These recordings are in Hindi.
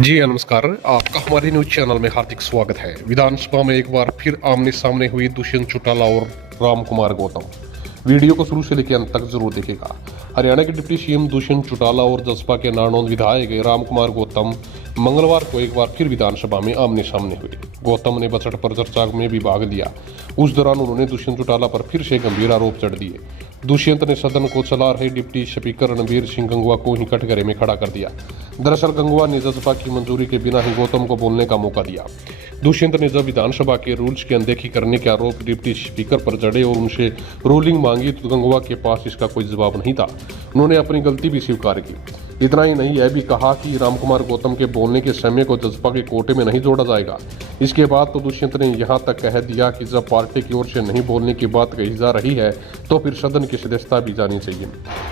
जी नमस्कार। आपका हमारे न्यूज चैनल में हार्दिक स्वागत है। विधानसभा में एक बार फिर आमने सामने हुई दुष्यंत चौटाला और राम कुमार गौतम। वीडियो को शुरू से लेकर अंत तक जरूर देखेगा। हरियाणा के डिप्टी सीएम दुष्यंत चौटाला और जसपा के नारनौंद विधायक राम कुमार गौतम मंगलवार को एक बार फिर विधानसभा में आमने सामने हुए। गौतम ने बजट पर चर्चा में भी भाग लिया। उस दौरान उन्होंने दुष्यंत चौटाला पर फिर से गंभीर आरोप चढ़ दिए। दुष्यंत ने सदन को चला रहे डिप्टी स्पीकर रणबीर सिंह गंगवा को ही कटघरे में खड़ा कर दिया। दरअसल गंगवा ने जसपा की मंजूरी के बिना ही गौतम को बोलने का मौका दिया। दुष्यंत ने जब विधानसभा के रूल्स की अनदेखी करने के आरोप डिप्टी स्पीकर पर जड़े और उनसे रूलिंग मांगी तो गंगवा के पास इसका कोई जवाब नहीं था। उन्होंने अपनी गलती भी स्वीकार की। इतना ही नहीं, यह भी कहा कि रामकुमार गौतम के बोलने के समय को जसपा के कोटे में नहीं जोड़ा जाएगा। इसके बाद तो दुष्यंत ने यहां तक कह दिया कि जब पार्टी की ओर से नहीं बोलने की बात कही जा रही है तो फिर सदन की सदस्यता भी जानी चाहिए।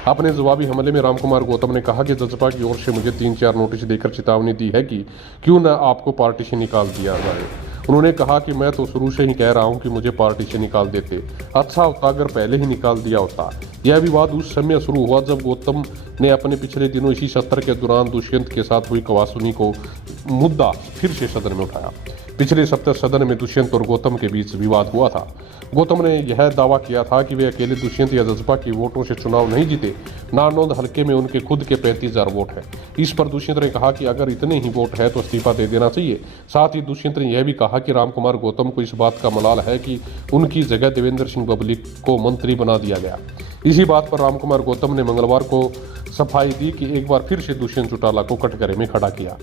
अपने जवाबी हमले में रामकुमार गौतम ने कहा कि जसपा की ओर से मुझे 3-4 नोटिस देकर चेतावनी दी है कि क्यों न आपको पार्टी से निकाल दिया जाए। उन्होंने कहा कि मैं तो शुरू से ही कह रहा हूं कि मुझे पार्टी से निकाल देते। अच्छा होता अगर पहले ही निकाल दिया होता। यह विवाद उस समय शुरू हुआ जब गौतम ने अपने पिछले दिनों इसी सत्र के दौरान दुष्यंत के साथ हुई कवासुनी को मुद्दा फिर से सदन में उठाया। पिछले सप्ताह सदन में दुष्यंत और गौतम के बीच विवाद हुआ था। गौतम ने यह दावा किया था कि वे अकेले दुष्यंत या जसपा की वोटों से चुनाव नहीं जीते। नारनौंद हल्के में उनके खुद के 35,000 वोट है। इस पर दुष्यंत ने कहा कि अगर इतने ही वोट है तो इस्तीफा दे देना चाहिए। साथ ही दुष्यंत ने यह भी कहा कि रामकुमार गौतम को इस बात का मलाल है कि उनकी जगह देवेंद्र सिंह बबली को मंत्री बना दिया गया। इसी बात पर रामकुमार गौतम ने मंगलवार को सफाई दी कि एक बार फिर से दुष्यंत चौटाला को कटघरे में खड़ा किया।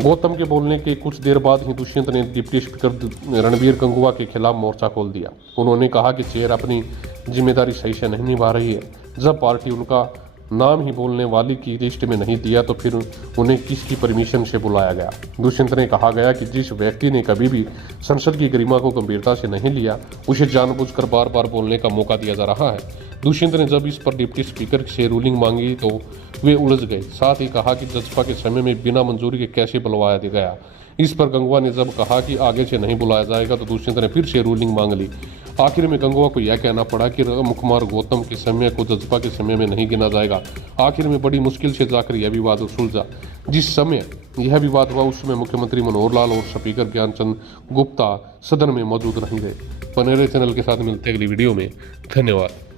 गौतम के बोलने के कुछ देर बाद ही दुष्यंत ने डिप्टी स्पीकर रणबीर गंगवा के खिलाफ मोर्चा खोल दिया। उन्होंने कहा कि चेयर अपनी जिम्मेदारी सही से नहीं निभा रही है। जब पार्टी उनका नाम ही बोलने वाली की लिस्ट में नहीं दिया तो फिर उन्हें किसकी परमिशन से बुलाया गया। दुष्यंत ने कहा गया कि जिस व्यक्ति ने कभी भी संसद की गरिमा को गंभीरता से नहीं लिया उसे जानबूझकर बार बार बोलने का मौका दिया जा रहा है। दुष्यंत ने जब इस पर डिप्टी स्पीकर से रूलिंग मांगी तो वे उलझ गए। साथ ही कहा कि जसपा के समय में बिना मंजूरी के कैसे बुलवाया गया। इस पर गंगवा ने जब कहा कि आगे से नहीं बुलाया जाएगा तो दुष्यंत ने फिर से रूलिंग मांग ली। आखिर में गंगवा को यह कहना पड़ा कि रामकुमार गौतम के समय को जसपा के समय में नहीं गिना जाएगा। आखिर में बड़ी मुश्किल से जाकर यह विवाद सुलझा। जिस समय यह विवाद हुआ उस समय मुख्यमंत्री मनोहर लाल और स्पीकर ज्ञानचंद गुप्ता सदन में मौजूद नहीं रहे। बने रहे चैनल के साथ, मिलते अगली वीडियो में। धन्यवाद।